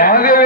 மகவே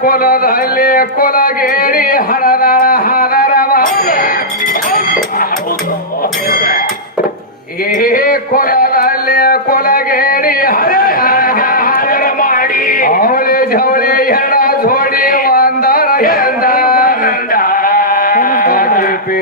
ಕುಲದಲ್ಲಿ ಕುಲಗೇರಿ ಹಣದಳ ಹದರವ ಏ ಕುಲದಲ್ಲಿ ಕುಲಗೇರಿ ಹಣದಳ ಮಾಡಿ. ಅವಳಿ ಜವಳಿ ಹೆಣ ಜೋಡಿ ಒಂದರ.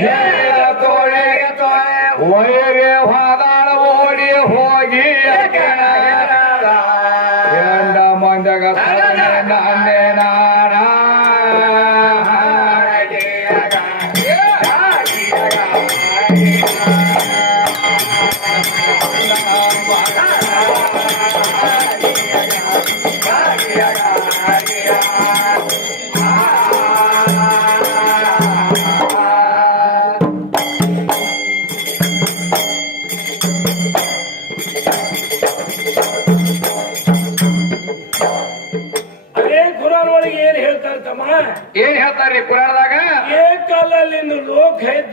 हे तोड़े तोड़े ओए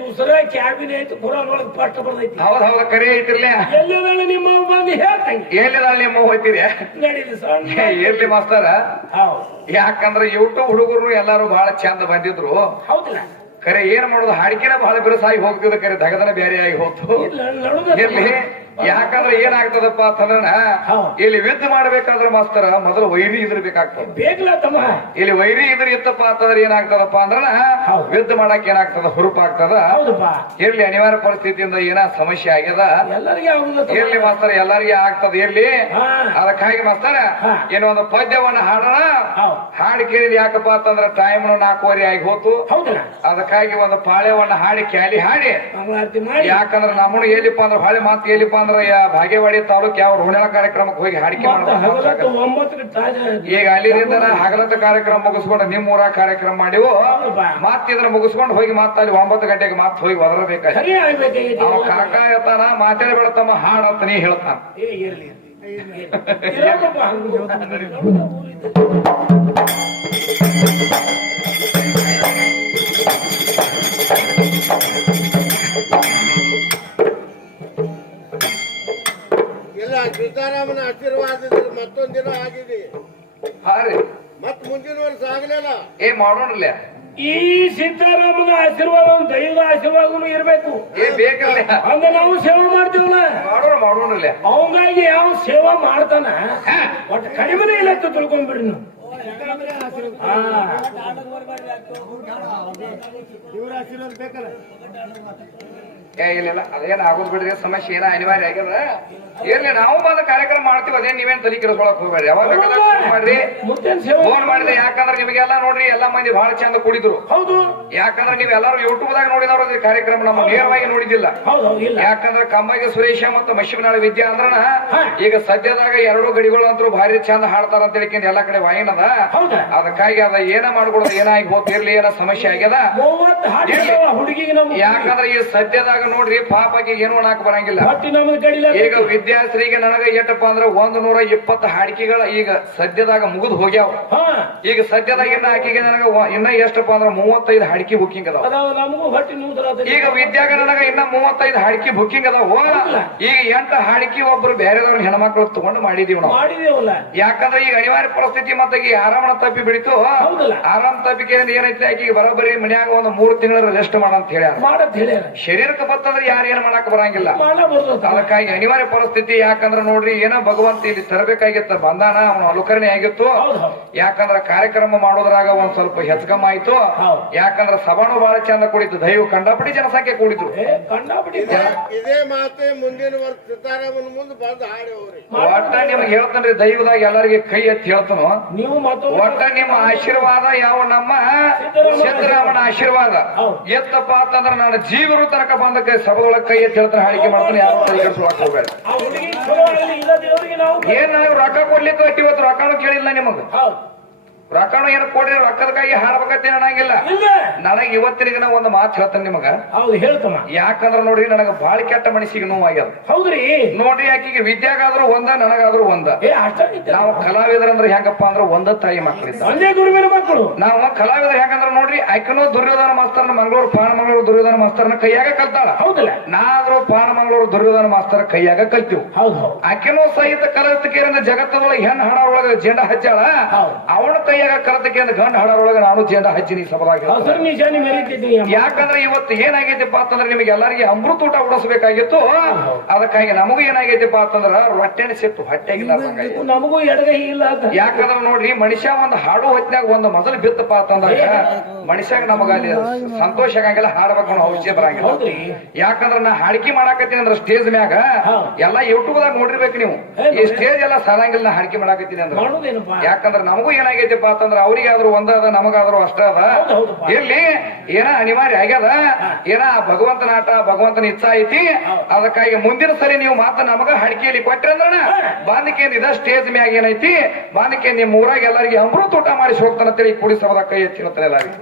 ಲೋಕ ಕ್ಯಾಬಿನೆಟ್ ದೂಸರ ಕ್ಯಾಬಿನ್ ಐತಿ ಕುರಾನ್ ಒಳಗೆ ಪಟ್ಟ ಬರ್ದೈತಿ ಹೌದ್ ಹೌದ್ ಕರೆ ಐತಿರ್ಲೆ. ಎಲ್ಲಿದಾಳೆ ನಿಮ್ಮ ಬಂದು ಹೇಳ್ತಂಗೆ. ಎಲ್ಲಿದಾಳೆ ನಿಮ್ಮ ಹೋಯ್ತೀರಿ ನಡೀಲಿ ಸಣ್ಣ. ಇರ್ಲಿ ಮಾಸ್ತಾರ. ಹೌದು. ಯಾಕಂದ್ರ ಯೂಟ್ಯೂಬ್ ಹುಡುಗರು ಎಲ್ಲಾರು ಬಹಳ ಚಂದ ಬಂದಿದ್ರು. ಹೌದಿಲ್ಲ. ಕರೆ ಏನ್ ಮಾಡೋದು ಹಾಡಿಕೆನ ಬಹಳ ಬಿರುಸಾಗಿ ಹೋಗ್ತಿದ್ದ ಕರೆ ದಗದನ ಬೇರೆ ಆಗಿ ಹೋಗ್ತು. ಎಲ್ಲಿ ಯಾಕಂದ್ರೆ ಏನಾಗ್ತದಪ್ಪ ಅಂತಂದ್ರ. ಇಲ್ಲಿ ವಿದ್ದ ಮಾಡ್ಬೇಕಾದ್ರೆ ಮಾಸ್ತರ ಮೊದಲು ವೈರಿ ಇದ್ರ ಬೇಕಾಗ್ತದ ಬೇಕಲ್ಲ ತಮ್ಮ ಇಲ್ಲಿ ವೈರಿ ಇದ್ರ ಇತ್ತಪ್ಪ ಅಂತಂದ್ರೆ ಏನಾಗ್ತದಪ್ಪ ಅಂದ್ರ. ವಿದ್ದ ಮಾಡಕ್ ಏನಾಗ್ತದ? ಹುರುಪಾಗ್ತದ? ಇರ್ಲಿ ಅನಿವಾರ್ಯ ಪರಿಸ್ಥಿತಿಯಿಂದ ಏನ ಸಮಸ್ಯೆ ಆಗ್ಯದ? ಇರ್ಲಿ ಮಾಸ್ತರ ಎಲ್ಲರಿಗೆ ಆಗ್ತದ ಇರ್ಲಿ. ಅದಕ್ಕಾಗಿ ಮಾಸ್ತರ ಏನೊಂದು ಏನೋ ಒಂದು ಪದ್ಯವನ್ನ ಹಾಡೋಣ. ಹಾಡಿ ಕೇಳಿದ್ ಯಾಕಪ್ಪ ಅಂತಂದ್ರೆ ಟೈಮ್ ನಾಲ್ಕೂವರೆ ಆಗಿ ಹೋತು. ಅದಕ್ಕಾಗಿ ಒಂದು ಪಾಳ್ಯವನ್ನ ಹಾಡಿ ಕ್ಯಾಲಿ ಹಾಡಿ. ಯಾಕಂದ್ರ ನಮ್ಮನ್ನು ಎಲ್ಲಿಪ್ಪ ಅಂದ್ರೆ ಹೊಳೆ ಮಾತು ಎಲ್ಲಿಪ್ಪ ಅಂದ್ರೆ ಭಾಗ್ಯವಾಡಿ ತಾಲೂಕ್ ಯಾವ ರೋಣೆಳ ಕಾರ್ಯಕ್ರಮಕ್ಕೆ ಹೋಗಿ ಹಾಡಿಕೆ ಈಗ ಅಲ್ಲಿಂದ ಹಗಲತ್ತ ಕಾರ್ಯಕ್ರಮ ಮುಗಿಸ್ಕೊಂಡು ನಿಮ್ಮ ಊರ ಕಾರ್ಯಕ್ರಮ ಮಾಡಿವು. ಮತ್ ಇದನ್ನ ಮುಗಿಸ್ಕೊಂಡು ಹೋಗಿ ಮತ್ತೆ ಅಲ್ಲಿ ಒಂಬತ್ತು ಗಂಟೆಗೆ ಮತ್ತೆ ಹೋಗಿ ಆಗ್ಬೇಕಾಗೈತಿ ಅವ ಕಾಕ ಎತ್ತಾನ ಮಾತಾಡ್ಬೇಡತಮ್ಮ ಹಾಡಂತ ನೀ ಹೇಳ್ತಾನ. ಏ ಇರ್ಲಿ ಹಂಗೆ. ಸೀತಾರಾಮನ ಆಶೀರ್ವಾದ ಮತ್ತೊಂದ್ ದಿನ ಆಗಿದೆ. ಹಾ ರೀ. ಮತ್ ಮುಂದಿನ ವರ್ಷ ಆಗ್ಲಿಲ್ಲ ಏ ಮಾಡೋಣಲ್ಲ. ಈ ಸೀತಾರಾಮನ ಆಶೀರ್ವಾದ ದೈವದ ಆಶೀರ್ವಾದ ಇರಬೇಕು. ಏ ಬೇಕಲ್ಲ. ಅಂದ್ರೆ ನಾವು ಸೇವೆ ಮಾಡ್ತೀವಲ್ಲ? ಮಾಡೋಣ ಮಾಡೋಣಲ್ಲ. ಅವಂಗಾಗಿ ಯಾವ ಸೇವಾ ಮಾಡ್ತಾನ? ಒಟ್ಟು ಕಡಿಮೆನೇ ಇಲ್ಲ ಅಂತ ತಿಳ್ಕೊಂಡ್ಬಿಡ್ರಿ ನೀವು ಹಾ. ಇವ್ರ ಆಶೀರ್ವಾದ ಬೇಕಲ್ಲ ಏ ಇಲ್ಲ ಅದೇನ್ ಆಗೋದ್ ಬಿಡ್ರಿ ಸಮಸ್ಯೆ ಏನ ಅನಿವಾರ್ಯ ಆಗ್ಯದ? ಇರ್ಲಿ ನಾವು ಬಂದ ಕಾರ್ಯಕ್ರಮ ಮಾಡ್ತೀವಿ ಅದೇನ್ ನೀವೇನ್ ತಲೆ ಕೆಡಿಸ್ಕೊಳಕ್ ಹೋಗ್ಬೇಡ್ರಿ. ಯಾವಾಗ ಮಾಡ್ರಿ. ಫೋನ್ ಮಾಡಿದ್ರೆ ಯಾಕಂದ್ರೆ ನಿಮಗೆಲ್ಲ ನೋಡ್ರಿ ಎಲ್ಲಾ ಮಂದಿ ಬಹಳ ಚಂದ ಕೂಡಿದ್ರು. ಹೌದು. ಯಾಕಂದ್ರೆ ನೀವ್ ಎಲ್ಲಾರು ಯೂಟ್ಯೂಬ್ ದಾಗ ನೋಡಿದವ್ರ ಕಾರ್ಯಕ್ರಮ ನಮ್ಮ ನೇರವಾಗಿ ನೋಡಿದಿಲ್ಲ ಯಾಕಂದ್ರೆ ಕಮ್ಮಗೆ ಸುರೇಶ ಮತ್ತು ಮಶಿಮನಾಳ ವಿದ್ಯಾ ಅಂದ್ರನ ಈಗ ಸದ್ಯದಾಗ ಎರಡು ಗಡಿಗಳು ಅಂತೂ ಭಾರಿ ಚಂದ ಹಾಡ್ತಾರ ಅಂತ ಹೇಳಿಕೊಂಡು ಎಲ್ಲಾ ಕಡೆ ವಾಯಿನ್ ಅದ ಅದಕ್ಕಾಗಿ ಅದ ಏನ ಮಾಡ್ಕೊಡೋದು ಏನಾಗಿ ಹೋಗ್ತಿರ್ಲಿ ಏನೋ ಸಮಸ್ಯೆ ಆಗ್ಯದ. ಯಾಕಂದ್ರೆ ಈ ಸದ್ಯದಾಗ ನೋಡ್ರಿ ಪಾಪಕ್ಕೆ ಏನು ಮಾಡಾಕ್ ಬರಂಗಿಲ್ಲ. ಈಗ ವಿದ್ಯಾರ್ಥಿಗೆ ನನಗ ಎಷ್ಟಪ್ಪ ಅಂದ್ರೆ ಒಂದ್ ನೂರ ಇಪ್ಪತ್ತು ಹಾಡಿಕೆಗಳ ಈಗ ಸದ್ಯದಾಗ ಮುಗಿದು ಹೋಗ್ಯಾವ. ಈಗ ಸದ್ಯದಾಗ ಇನ್ನ ಆಕಿಗೆ ನನಗ ಇನ್ನ ಎಷ್ಟಪ್ಪ ಅಂದ್ರೆ ಮೂವತ್ತೈದು ಹಾಡಿಕೆ ಬುಕ್ಕಿಂಗ್ ಅದಾವ. ಈಗ ವಿದ್ಯಾಗ ನನಗ ಇನ್ನ ಮೂವತ್ತೈದು ಹಾಡಿಕೆ ಬುಕ್ಕಿಂಗ್ ಅದಾವ. ಈಗ ಎಂಟ ಹಾಡಿಕೆ ಒಬ್ರು ಬೇರೆದವ್ರ ಹೆಣ್ಮಕ್ಳು ತಗೊಂಡು ಮಾಡಿದೀವಿ ನಾವು. ಯಾಕಂದ್ರೆ ಈಗ ಅನಿವಾರ್ಯ ಪರಿಸ್ಥಿತಿ ಮತ್ತೆ ಈ ಆರಾಮನ ತಪ್ಪಿ ಬಿಡಿತು. ಆರಾಮ ತಪ್ಪಿಗೆ ಏನೈತಿ ಆಕಿಗೆ ಬರೋಬ್ಬರಿ ಮನ್ಯಾಗ ಒಂದು ಮೂರು ತಿಂಗಳ ರೆಸ್ಟ್ ಮಾಡತ್ ಹೇಳ್ಯಾರ. ಶರೀರಕ್ಕೆ ಬತ್ತಂದ್ರೆ ಯಾರು ಏನ್ ಮಾಡಕ್ ಬರಂಗಿಲ್ಲ. ಅದಕ್ಕಾಗಿ ಅನಿವಾರ್ಯ ಪರಿಸ್ಥಿತಿ ಯಾಕಂದ್ರೆ ನೋಡ್ರಿ ಏನೋ ಭಗವಂತ ಇಲ್ಲಿ ತರಬೇಕಾಗಿತ್ತ. ಬಂದಾನ ಅವನು ಅನುಕರಣೆ ಆಗಿತ್ತು. ಯಾಕಂದ್ರೆ ಕಾರ್ಯಕ್ರಮ ಮಾಡೋದ್ರಾಗ ಒಂದ್ ಸ್ವಲ್ಪ ಹೆಚ್ಚಗಮ್ಮ ಆಯ್ತು. ಯಾಕಂದ್ರ ಸಭಾನು ಬಹಳ ಚಂದ ಕೂಡಿತ್ತು. ದೈವ ಕಂಡಪಡಿ ಜನಸಂಖ್ಯೆ ಕೂಡಿದ್ರು. ಇದೇ ಮಾತೆ ಮುಂದಿನ ವರ್ಷ ಸೀತಾರಾಮನ್ ಮುಂದೆ ಬಂದು ಹಾಡಿ ಹೋಗ್ರಿ ಒಟ್ಟ ನಿಮ್ಗೆ ಹೇಳ್ತಾನ್ರಿ ದೈವದಾಗ ಎಲ್ಲರಿಗೆ ಕೈ ಎತ್ತಿ ಹೇಳ್ತಾನು. ಒಟ್ಟ ನಿಮ್ಮ ಆಶೀರ್ವಾದ ಯಾವ ನಮ್ಮ ಸಿದ್ದರಾಮನ ಆಶೀರ್ವಾದ. ಎತ್ತಪ್ಪ ಅಂತಂದ್ರೆ ನಾನು ಜೀವರು ತನಕ ಬಂದ ಕೈ ಸಭದೊಳಗೆ ಕೈ ಎತ್ತಿ ಹೇಳ್ತಾನೆ ಹಾಡಿಕೆ ಮಾಡ್ತಾನೆ ಯಾರು ತಲೆ ಕೆಡಿಸ್ಕೊಳಕ್ ಹೋಗ್ಬೇಡ. ಏನ್ ನಾವು ರೊಕ್ಕ ಕೊಡ್ಲಿಕ್ಕೆ ಇವತ್ತು ರೊಕ್ಕನೂ ಕೇಳಿಲ್ಲ ನಿಮಗ? ರೊಕ್ಕನು ಏನು ಕೊಡ್ರಿ ರೊಕ್ಕದಕ್ಕಾಗಿ ಹಾಡ್ಬೇಕಂತ ಅನ್ನಂಗಿಲ್ಲ. ನನಗೆ ಇವತ್ತಿನ ದಿನ ಒಂದು ಮಾತು ಹೇಳ್ತಾನೆ ನಿಮಗ. ಹೌದು ಹೇಳ್ತಮ್ಮ. ಯಾಕಂದ್ರ ನೋಡ್ರಿ ನನಗ ಬಾಳ ಕೆಟ್ಟ ಮನಸ್ಸಿಗೆ ನೋವಾಗ್ಯದ. ಹೌದ್ರಿ. ನೋಡ್ರಿ ಆಕಿಗೆ ವಿದ್ಯಾಗಾದ್ರೂ ಒಂದ ನನಗಾದ್ರೂ ಒಂದ. ನಾವು ಕಲಾವಿದರಂದ್ರೆ ಹೆಂಗಪ್ಪ ಅಂದ್ರ ಒಂದ ತಾಯಿ ಮಕ್ಕಳಿದ್ದ ಮಕ್ಕಳು. ನಾವು ಕಲಾವಿದ್ರ ಹೆಂಗಂದ್ರ ನೋಡ್ರಿ ಐಕನೋ ದುರ್ಯೋಧನ ಮಾಸ್ತರ್ನ ಮಂಗಳೂರು ಪಾಣ ಮಂಗಳೂರು ದುರ್ಯೋಧನ ಮಾಸ್ತರ್ನ ಕೈಯಾಗ ಕಲ್ತಾಳ. ಹೌದಲ್ಲ. ನಾದ್ರೂ ಪಾಣ ಮಂಗಳೂರು ದುರ್ಯೋಧನ ಮಾಸ್ತರ ಕೈಯಾಗ ಕಲ್ತೀವಿ. ಆಕೆನೂ ಸಹಿತ ಕಲತಕೇರಿಂದ ಜಗತ್ತದೊಳಗೆ ಹೆಣ್ಣು ಹಣ ಒಳಗ ಜೆಂಡ ಹಚ್ಚಾಳ ಅವನ ಕೈಯಾಗ ಕಲತಕೇಂದ್ರ ಗಂಡ ಹಡರೊಳಗ ನಾನು ಜೆಂಡ ಹಚ್ಚಿನಿ ಸಭದಾಗ. ಯಾಕಂದ್ರೆ ಇವತ್ತು ಏನಾಗೈತಿಪ್ಪ ಅಂತಂದ್ರೆ ನಿಮಗೆ ಎಲ್ಲರಿಗೆ ಅಮೃತ ಊಟ ಉಡಿಸಬೇಕಾಗಿತ್ತು. ಅದಕ್ಕಾಗಿ ನಮಗೂ ಏನಾಗೈತಿಪ್ಪ ಅಂತಂದ್ರ ಹೊಟ್ಟೆನ ಸಿಟ್ಟು ಹೊಟ್ಟೆಗಿಲ್ಲ. ನಮಗೂ ಎಡಗೈ ಇಲ್ಲ ಯಾಕಂದ್ರೆ ನೋಡ್ರಿ ಮನುಷ್ಯ ಒಂದು ಹಾಡು ಹೊತ್ತಿನಾಗ ಒಂದು ಮೊದಲು ಬಿತ್ತಪ್ಪ ಅಂತಂದಾಗ ಮನುಷ್ಯಾಗ ನಮಗ ಅಲ್ಲಿ ಸಂತೋಷ ಆಗಂಗಿಲ್ಲ ಹಾಡಬೇಕು ಔಷಧಿ ಬರಂಗಿಲ್ಲ. ಯಾಕಂದ್ರ ನಾ ಹಾಡಿಕೆ ಮಾಡಾಕತ್ತೀನಿ ಅಂದ್ರ ಸ್ಟೇಜ್ ಮ್ಯಾಗ ಎಲ್ಲ ಎಲ್ಲಾ ಯೂಟ್ಯೂಬ್ ದಾಗ ನೋಡಿರ್ಬೇಕು ನೀವು. ಈ ಸ್ಟೇಜ್ ಎಲ್ಲ ಸಾಲಂಗಿಲ್ಲ ನಾ ಹಾಡಿಕೆ ಮಾಡಾಕತ್ತೀನಿ ಅಂದ್ರ. ಯಾಕಂದ್ರೆ ನಮಗೂ ಏನಾಗೈತಿಪ್ಪ ಅಂತಂದ್ರೆ ಅವ್ರಿಗಾದ್ರೂ ಒಂದ ಅದ ನಮಗಾದ್ರೂ ಅಷ್ಟ ಅದ. ಇಲ್ಲಿ ಏನ ಅನಿವಾರ್ಯ ಆಗ್ಯದ? ಏನ ಭಗವಂತನ ಆಟ ಭಗವಂತನ ಇಚ್ಛ ಐತಿ? ಅದಕ್ಕಾಗಿ ಮುಂದಿನ ಸರಿ ನೀವು ಮಾತ್ರ ನಮಗ ಹಡಿಕೆಯಲ್ಲಿ ಕೊಟ್ಟರೆ ಅಂದ್ರಣ. ಬಾಂಧಿಕೆ ಇದ ಸ್ಟೇಜ್ ಮ್ಯಾಗ ಏನೈತಿ? ಬಾಂಧಿಕೆ ನಿಮ್ ಊರಾಗ ಎಲ್ಲರಿಗೆ ಅಮೃತ ಊಟ ಮಾಡಿಸಿ ಹೋಗ್ತಾನಂತೇಳಿ ಕೂಡಿ ಸಭದ ಕೈ ಎತ್ತಿನಂತಾರೆ ಎಲ್ಲರಿಗೆ.